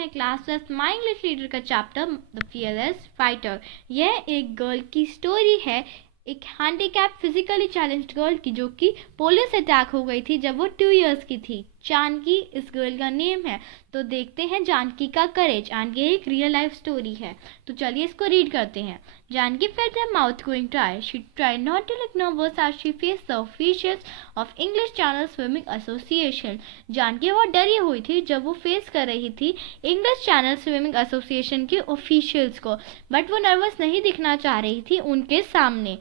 हैं class 12 my English reader का chapter the fearless fighter. यह एक गर्ल की स्टोरी है, एक हैंडीकैप फिजिकली चैलेंज्ड गर्ल की जो कि पोलियो से अटैक हो गई थी जब वो 2 इयर्स की थी। जानकी इस गर्ल का नेम है। तो देखते हैं जानकी का करेज एंड ये एक रियल लाइफ स्टोरी है। तो चलिए इसको रीड करते हैं। Janaki felt her mouth going dry. She tried not to look nervous as she faced the officials of English Channel Swimming Association. Janaki बहुत डरी हुई थी जब वो फेस कर रही थी इंग्लिश चैनल स्विमिंग एसोसिएशन के ऑफिशियल्स को, बट वो नर्वस नहीं दिखना चाह रही थी उनके सामने।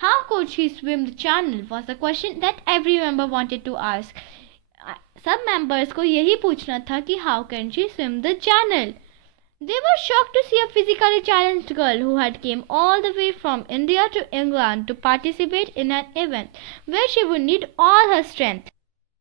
How could she swim the channel was the question that every member wanted to ask. सब मेंबर्स को यही पूछना था कि how can she swim the channel. They were shocked to see a physically challenged girl who had came all the way from India to England to participate in an event where she would need all her strength.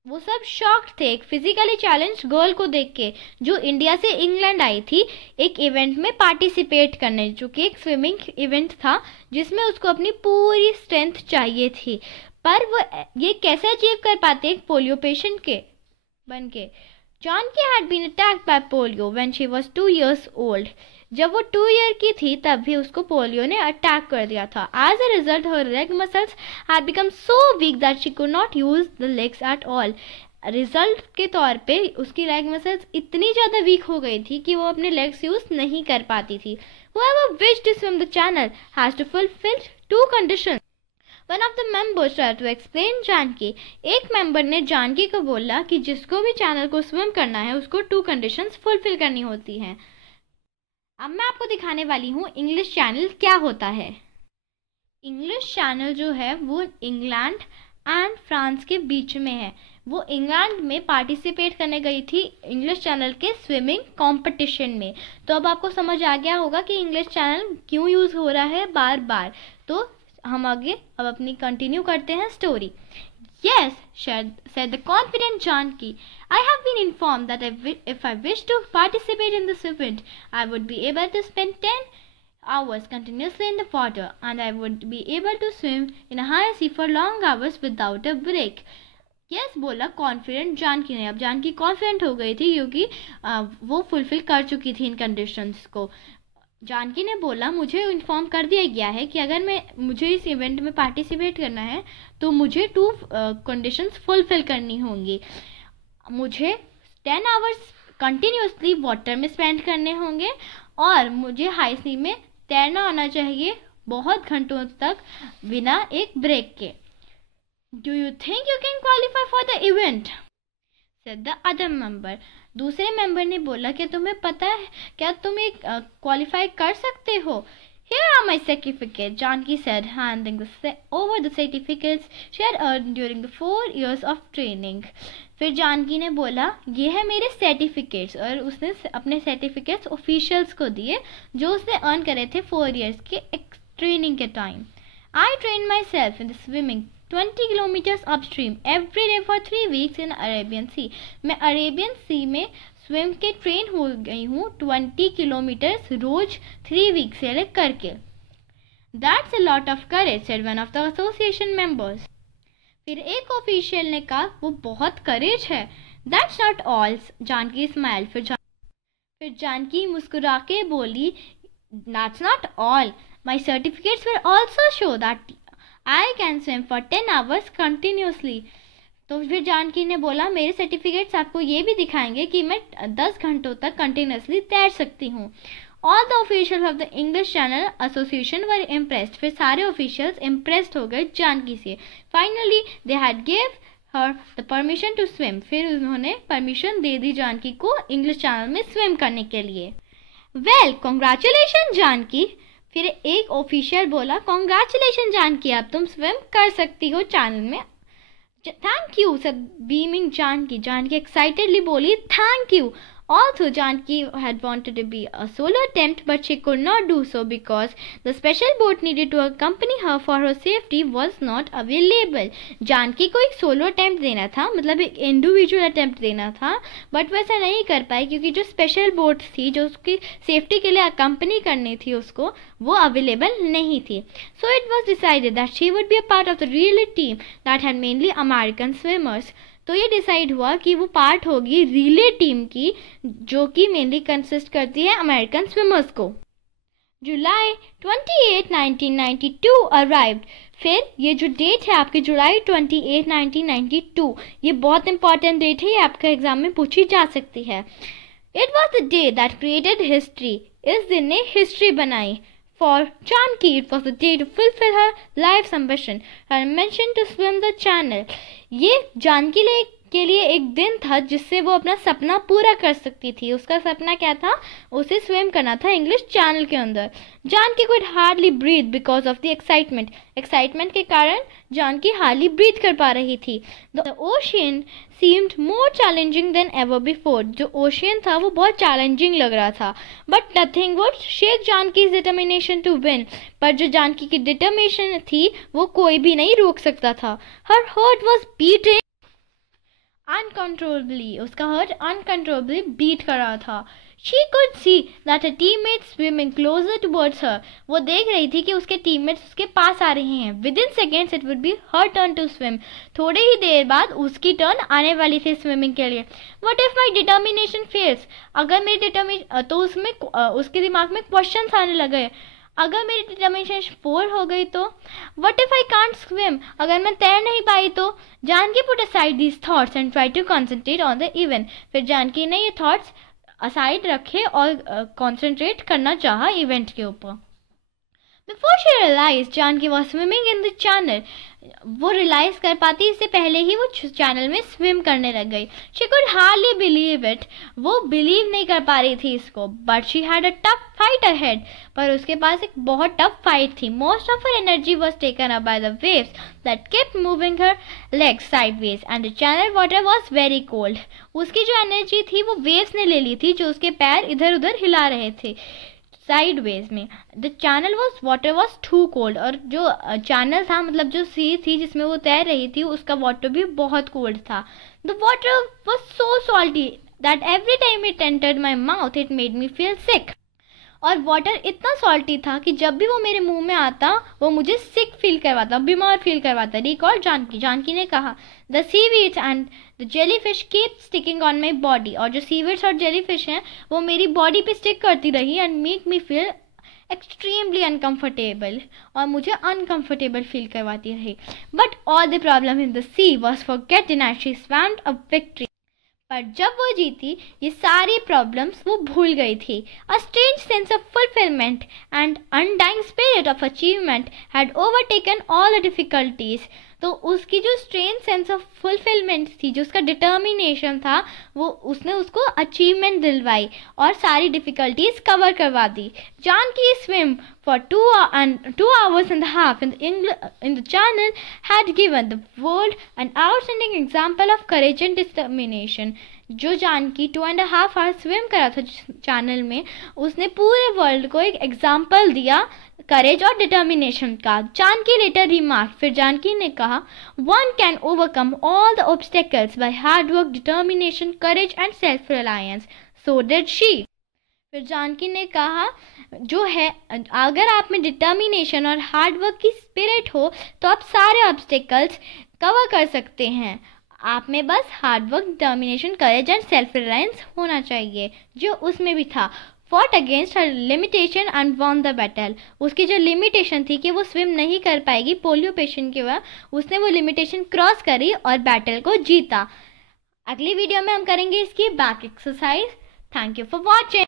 वो सब shocked थे एक physically challenged girl को देख के जो India से England आई थी एक इवेंट में पार्टिसिपेट करने, जो कि एक स्विमिंग इवेंट था जिसमें उसको अपनी पूरी स्ट्रेंथ चाहिए थी। पर वो ये कैसे अचीव कर पाते एक पोलियो पेशेंट के बन के। Janaki had been attacked by polio when she was 2 years old. जब वो 2 ईयर की थी तब भी उसको पोलियो ने अटैक कर दिया था। As a result, her leg muscles had become so weak that she could not use the legs at all. Result के तौर पे उसकी लेग मसल्स इतनी ज़्यादा वीक हो गई थी कि वो अपने लेग्स यूज़ नहीं कर पाती थी। Whoever wished to swim the channel has to fulfill 2 conditions. One of the members tried to explain Janaki. एक मेंबर ने जानकी को बोला कि जिसको भी चैनल को स्विम करना है उसको 2 कंडीशंस फुलफिल करनी होती हैं। अब मैं आपको दिखाने वाली हूँ इंग्लिश चैनल क्या होता है। इंग्लिश चैनल जो है वो इंग्लैंड एंड फ्रांस के बीच में है। वो इंग्लैंड में पार्टिसिपेट करने गई थी इंग्लिश चैनल के स्विमिंग कंपटीशन में। तो अब आपको समझ आ गया होगा कि इंग्लिश चैनल क्यों यूज़ हो रहा है बार बार। तो हम आगे अब अपनी कंटिन्यू करते हैं story. Yes, said the confident Janki. I have been informed that if I wish to participate in this event, I would be able to spend 10 hours continuously in the water, and I would be able to swim in a high sea for long hours without a break. Yes बोला confident Janaki ने। अब Janaki confident हो गई थी क्योंकि वो fulfil कर चुकी थी इन कंडीशंस को। जानकी ने बोला मुझे इन्फॉर्म कर दिया गया है कि अगर मुझे इस इवेंट में पार्टिसिपेट करना है तो मुझे 2 कंडीशंस फुलफिल करनी होंगी। मुझे 10 आवर्स कंटिन्यूसली वाटर में स्पेंड करने होंगे और मुझे हाई सी में तैरना आना चाहिए बहुत घंटों तक बिना एक ब्रेक के। Do you think you can qualify for the event said the other member. दूसरे मेंबर ने बोला क्या तुम्हें पता है क्या तुम एक क्वालिफाई कर सकते हो? Here are my certificates, Janki said, handing over the certificates she had earned during the 4 years of training. फिर जानकी ने बोला ये है मेरे सर्टिफिकेट्स और उसने अपने सर्टिफिकेट्स ऑफिशियल्स को दिए जो उसने अर्न करे थे 4 इयर्स के ट्रेनिंग के time. I trained myself in the swimming 20 kilometers upstream every day for 3 weeks in Arabian Sea. मैं अरेबियन सी में स्विम के ट्रेन हो गई हूँ 20 किलोमीटर्स रोज 3 वीक से करके। That's a lot of courage, said one of the association members. फिर एक ऑफिशियल ने कहा वो बहुत करेज है। That's not all, Janaki smile. फिर जानकी मुस्कुरा के बोली That's not all. My certificates will also show that I can swim for 10 hours continuously. तो फिर जानकी ने बोला मेरे सर्टिफिकेट्स आपको ये भी दिखाएंगे कि मैं 10 घंटों तक कंटिन्यूसली तैर सकती हूँ। All the officials of the English Channel Association were impressed. फिर सारे ऑफिशियल्स इम्प्रेस्ड हो गए जानकी से। Finally they had gave her the permission to swim. फिर उन्होंने परमिशन दे दी जानकी को इंग्लिश चैनल में स्विम करने के लिए। Well, congratulations Janaki. फिर एक ऑफिशियल बोला कॉन्ग्रेचुलेशन जानकी अब तुम स्विम कर सकती हो चैनल में। Thank you sir beaming Janki. Janki excitedly बोली thank you. Also, Janki had wanted to be a solo attempt, but she could not do so because the special boat needed to accompany her for her safety was not available. Janaki को एक solo attempt देना था, मतलब एक individual attempt देना था, but वैसा नहीं कर पाई क्योंकि जो स्पेशल बोट थी जो उसकी सेफ्टी के लिए अकम्पनी करनी थी उसको, वो अवेलेबल नहीं थी. So it was decided that she would be a part of the relay team that had mainly American swimmers. तो ये डिसाइड हुआ कि वो पार्ट होगी रिले टीम की, जो कि मेनली कंसिस्ट करती है अमेरिकन स्विमर्स को। जुलाई 28, 1992 अराइव्ड। फिर ये जो डेट है आपकी जुलाई 28, 1992, ये बहुत इंपॉर्टेंट डेट है, ये आपका एग्जाम में पूछी जा सकती है। It was the day that created history. इस दिन ने हिस्ट्री बनाई। For Janaki it was the day to fulfil her life ambition, her mission to swim the channel. ये जानकी के लिए एक दिन था जिससे वो अपना सपना पूरा कर सकती थी। उसका सपना क्या था? उसे स्विम करना था इंग्लिश चैनल के अंदर। Janki could hardly breathe because of the excitement. Excitement के कारण जानकी हार्डली ब्रीथ कर पा रही थी। The ocean seemed more challenging than ever before. जो ओशियन था वो बहुत चैलेंजिंग लग रहा था, but nothing would shake Janki's determination to win. पर जो जानकी की डिटर्मिनेशन थी वो कोई भी नहीं रोक सकता था। Her heart was beating uncontrollably. उसका हार्ट अनकंट्रोलेबली बीट कर रहा था। She could see that her teammates swimming closer towards her. वो देख रही थी कि उसके टीममेट्स उसके पास आ रहे हैं। Within seconds it would be her turn to swim. थोड़े ही देर बाद उसकी टर्न आने वाली थी स्विमिंग के लिए। What if my determination fails? अगर मेरी तो उसके दिमाग में क्वेश्चंस आने लगे। अगर मेरी डिटर्मिनेशन 4 हो गई तो? What if I can't swim? अगर मैं तैर नहीं पाई तो? Janaki put aside these thoughts and try to concentrate on the event. फिर जानकी ने ये थॉट्स असाइड रखे और कॉन्सेंट्रेट करना चाहा इवेंट के ऊपर। Before she realized Janaki was swimming in the channel. वो रियलाइज कर पाती इससे पहले ही वो चैनल में स्विम करने लग गई। She could hardly believe it. वो बिलीव नहीं कर पा रही थी इसको। But she had a tough fight ahead. पर उसके पास एक बहुत टफ फाइट थी। Most of her energy was taken up by the waves that kept moving her legs sideways and the channel water was very cold. उसकी जो energy थी वो waves ने ले ली थी जो उसके पैर इधर उधर हिला रहे थे साइडवेज में। The channel water was too cold. और जो चैनल था मतलब जो सी थी जिसमें वो तैर रही थी उसका वाटर भी बहुत कोल्ड था। The water was so salty that every time it entered my mouth it made me feel sick. और वाटर इतना सॉल्टी था कि जब भी वो मेरे मुंह में आता वो मुझे सिक फील करवाता, बीमार फील करवाता। रिकॉल जानकी ने कहा the seaweeds and the jellyfish keep sticking on my body. और जो सीवीड्स और जेलीफिश हैं वो मेरी बॉडी पे स्टिक करती रही and make me feel extremely uncomfortable, और मुझे अनकम्फर्टेबल फील करवाती रही। But all the problem in the sea was forgotten and she swammed a victory. पर जब वो जीती ये सारी प्रॉब्लम्स वो भूल गई थी। A strange sense of fulfilment and undying spirit of achievement had overtaken all the difficulties. तो उसकी जो स्ट्रेंज सेंस ऑफ फुलफिलमेंट थी, जो उसका डिटर्मिनेशन था, वो उसने उसको अचीवमेंट दिलवाई और सारी डिफिकल्टीज कवर करवा दी। Janki swim for 2 hours and a half in the channel had given the world an outstanding example of courage and determination. जो जानकी 2.5 आवर्स स्विम करा था चैनल में, उसने पूरे वर्ल्ड को एक एग्जाम्पल दिया करेज और डिटर्मिनेशन का। जानकी लेटर रिमार्क, फिर जानकी ने कहा one can overcome all the obstacles by hard work, determination, courage and self reliance. So did she. फिर जानकी ने कहा जो है अगर आप में डिटर्मिनेशन और हार्डवर्क की स्पिरिट हो तो आप सारे ऑब्स्टेकल्स कवर कर सकते हैं। आप में बस hard work, determination, courage and self Reliance होना चाहिए, जो उसमें भी था। Fought against her limitation and won the battle. उसकी जो लिमिटेशन थी कि वो स्विम नहीं कर पाएगी पोलियो पेशेंट की वजह, उसने वो लिमिटेशन क्रॉस करी और बैटल को जीता। अगली वीडियो में हम करेंगे इसकी back exercise. Thank you for watching.